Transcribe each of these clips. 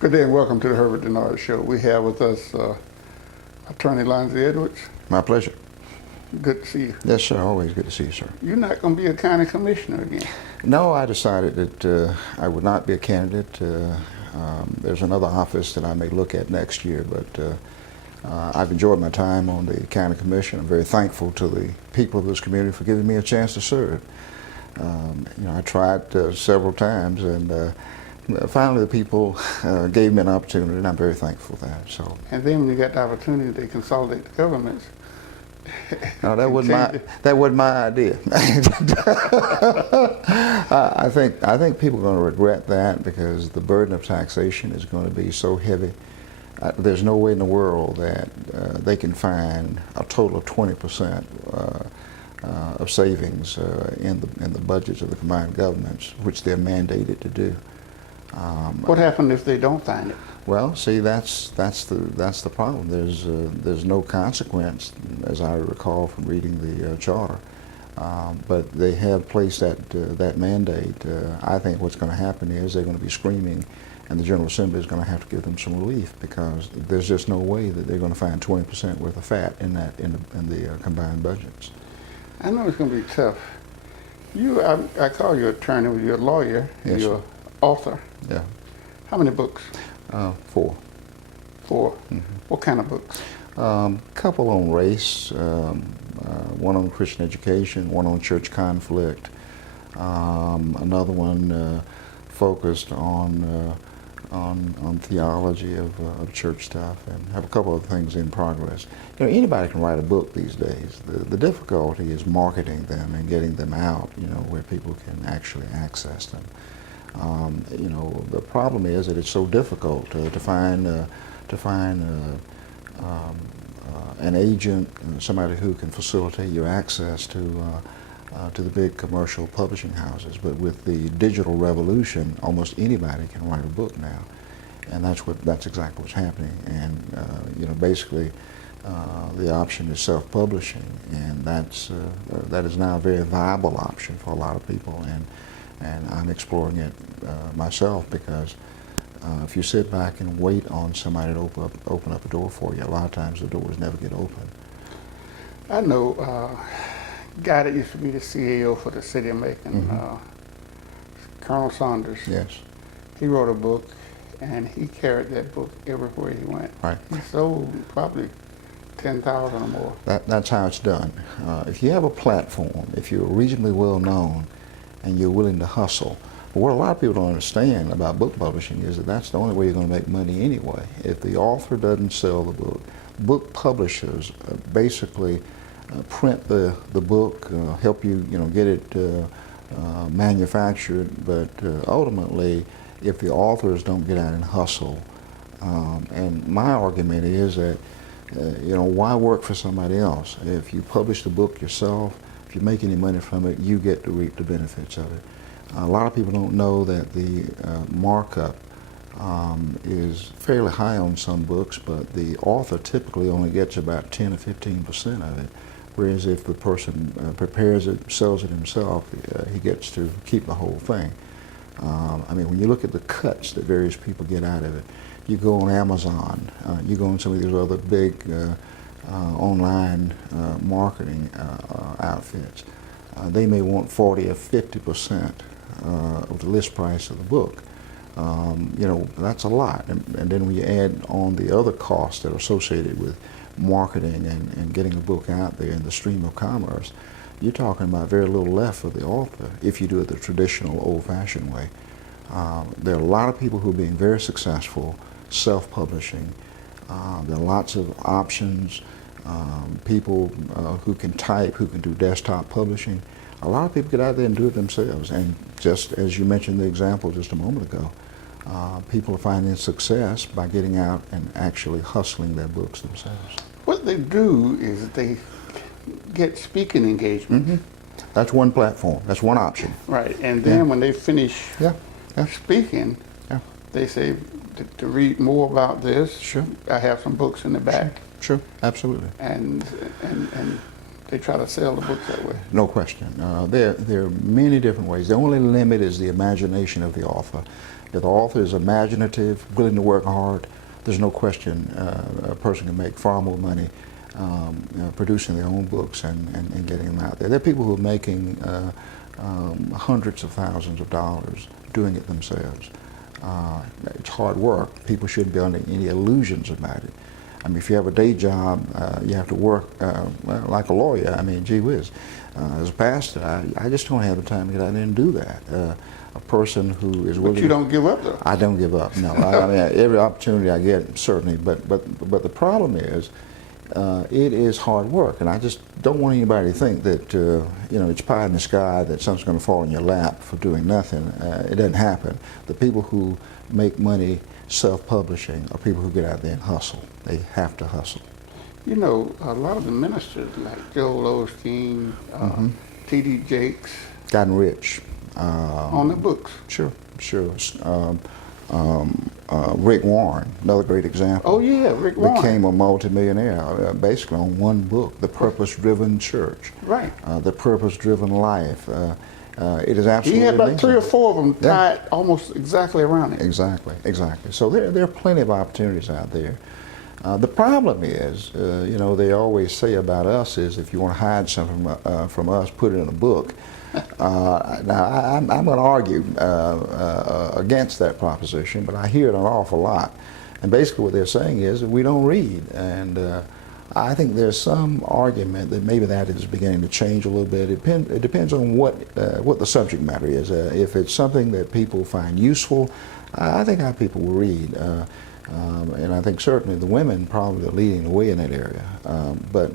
Good day and welcome to the Herbert Dennard Show. We have with us Attorney Lonzy Edwards. My pleasure. Good to see you. Yes, sir. Always good to see you, sir. You're not going to be a county commissioner again. No, I decided that I would not be a candidate. There's another office that I may look at next year, but I've enjoyed my time on the county commission. I'm very thankful to the people of this community for giving me a chance to serve. I tried several times, and finally the people gave me an opportunity, and I'm very thankful for that. So. And then when you got the opportunity to consolidate the governments. No, that wasn't my idea. I think people are going to regret that because the burden of taxation is going to be so heavy. There's no way in the world that they can find a total of 20% of savings in the budgets of the combined governments, which they're mandated to do. What happened if they don't find it? Well, see, that's the problem. There's no consequence, as I recall from reading the charter, but they have placed that mandate. I think what's going to happen is they're going to be screaming, and the General Assembly is going to have to give them some relief because there's just no way that they're going to find 20% worth of fat in the combined budgets. I know it's going to be tough. I call you attorney. You're a lawyer. Yes, you're an author. Yeah. How many books? 4. 4. Mm-hmm. What kind of books? Couple on race, one on Christian education, one on church conflict, another one focused on theology of church stuff, and have a couple of things in progress. Anybody can write a book these days. The difficulty is marketing them and getting them out, where people can actually access them. The problem is that it's so difficult to find an agent, somebody who can facilitate your access to the big commercial publishing houses. But with the digital revolution, almost anybody can write a book now, and that's exactly what's happening. And basically, the option is self-publishing, and that is now a very viable option for a lot of people. And I'm exploring it myself because if you sit back and wait on somebody to open up a door for you, a lot of times the doors never get open. I know a guy that used to be the CEO for the city of Macon, Colonel Saunders. Yes. He wrote a book, and he carried that book everywhere he went. Right. He sold probably 10,000 or more. That's how it's done. If you have a platform, if you're reasonably well known, and you're willing to hustle. But what a lot of people don't understand about book publishing is that that's the only way you're going to make money anyway. If the author doesn't sell the book publishers basically print the book, help you, get it manufactured, but ultimately, if the authors don't get out and hustle, and my argument is that, why work for somebody else? If you publish the book yourself, if you make any money from it, you get to reap the benefits of it. A lot of people don't know that the markup is fairly high on some books, but the author typically only gets about 10 or 15% of it, whereas if the person prepares it, sells it himself, he gets to keep the whole thing. When you look at the cuts that various people get out of it, you go on Amazon, you go on some of these other big online marketing outfits, they may want 40 or 50% of the list price of the book. That's a lot. And then when you add on the other costs that are associated with marketing and getting a book out there in the stream of commerce, you're talking about very little left for the author if you do it the traditional old-fashioned way. There are a lot of people who are being very successful self-publishing. There are lots of options. People who can type, who can do desktop publishing. A lot of people get out there and do it themselves. And just as you mentioned the example just a moment ago, people are finding success by getting out and actually hustling their books themselves. What they do is they get speaking engagements. That's one platform. That's one option. Right. And then when they finish speaking, they say, to read more about this, sure, I have some books in the back. Sure, absolutely. And they try to sell the books that way. No question. There are many different ways. The only limit is the imagination of the author. If the author is imaginative, willing to work hard, there's no question a person can make far more money producing their own books and getting them out there. There are people who are making hundreds of thousands of dollars doing it themselves. It's hard work. People shouldn't be under any illusions about it. I mean, if you have a day job, you have to work like a lawyer. I mean, gee whiz. As a pastor, I just don't have the time to get out there and do that. A person who is willing. But you don't give up, though. I don't give up. No, I mean every opportunity I get, certainly. But the problem is, it is hard work, and I just don't want anybody to think that it's pie in the sky, that something's going to fall in your lap for doing nothing. It doesn't happen. The people who make money self-publishing are people who get out there and hustle. They have to hustle. You know, a lot of the ministers like Joel Osteen, T.D. Jakes, Gotten rich. on the books. Sure. Rick Warren, another great example. Oh yeah, Rick Warren. Became a multimillionaire basically on one book, The Purpose-Driven Church. Right. The Purpose-Driven Life. It is absolutely He had about amazing. 3 or 4 of them Yeah. tied almost exactly around it. Exactly. So there are plenty of opportunities out there. The problem is, they always say about us is if you want to hide something from us, put it in a book. Now, I'm going to argue against that proposition, but I hear it an awful lot. And basically what they're saying is that we don't read. And I think there's some argument that maybe that is beginning to change a little bit. It depends on what the subject matter is. If it's something that people find useful, I think our people will read. And I think certainly the women probably are leading the way in that area. But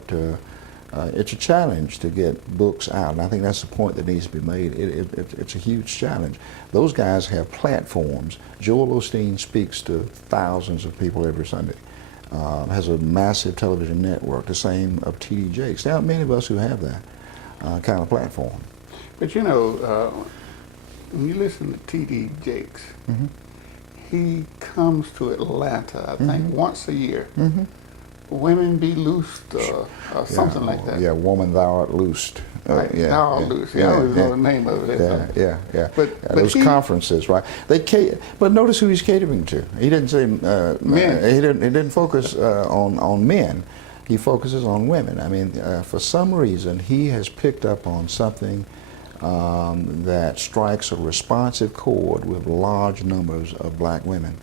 it's a challenge to get books out, and I think that's the point that needs to be made. It's a huge challenge. Those guys have platforms. Joel Osteen speaks to thousands of people every Sunday. Has a massive television network, the same of T.D. Jakes. There aren't many of us who have that kind of platform. But you know, when you listen to T.D. Jakes, he comes to Atlanta, I think, once a year. Women be loosed, or something like that. Yeah, woman, thou art loosed. Right, thou art loosed. Yeah, I don't even know the name of it. Yeah. But those he, conferences, right? But notice who he's catering to. He didn't say men. He didn't focus on men. He focuses on women. I mean, for some reason, he has picked up on something that strikes a responsive chord with large numbers of black women.